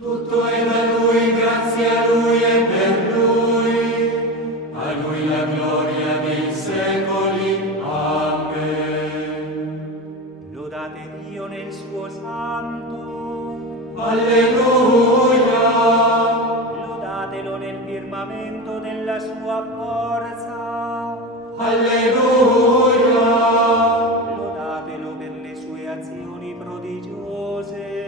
Tutto è da Lui, grazie a Lui e per Lui. A Lui la gloria dei secoli. Amen. Lodate Dio nel suo santo. Alleluia. Lodatelo nel firmamento della sua forza. Alleluia. Lodatelo per le sue azioni prodigiose.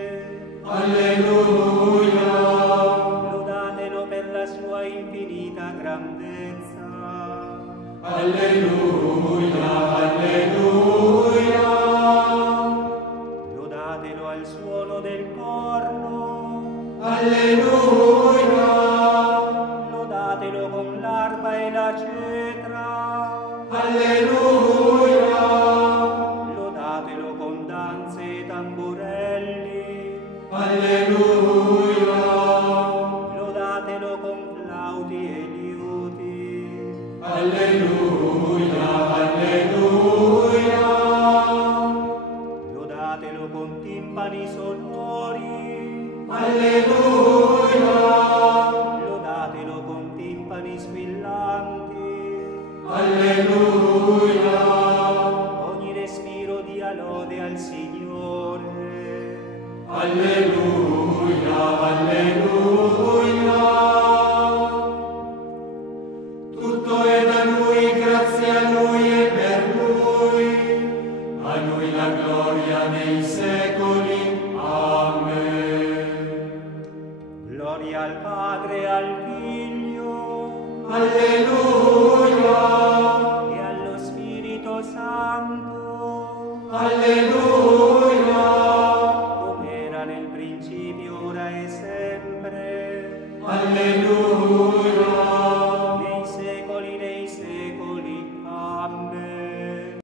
Alleluia. Lodatelo per la sua infinita grandezza. Alleluia, alleluia. Lodatelo al suono del corno. Alleluia. Lodatelo con l'arpa e la cetra. Alleluia. Lodatelo con danze e tamburelli. Alleluia. Lodatelo con flauti e liuti. Alleluia, alleluia. Lodatelo con timpani sonori. Alleluia. Lodatelo con timpani squillanti. Alleluia. Ogni respiro dia lode al Signore. Alleluia, alleluia. Tutto è da Lui, grazie a Lui e per Lui. A Lui la gloria nei secoli. Amen. Gloria al Padre e al Figlio Alleluia. e allo Spirito Santo. Alleluia. Come era nel principio, ora e sempre. Alleluia. Nei secoli. Amen.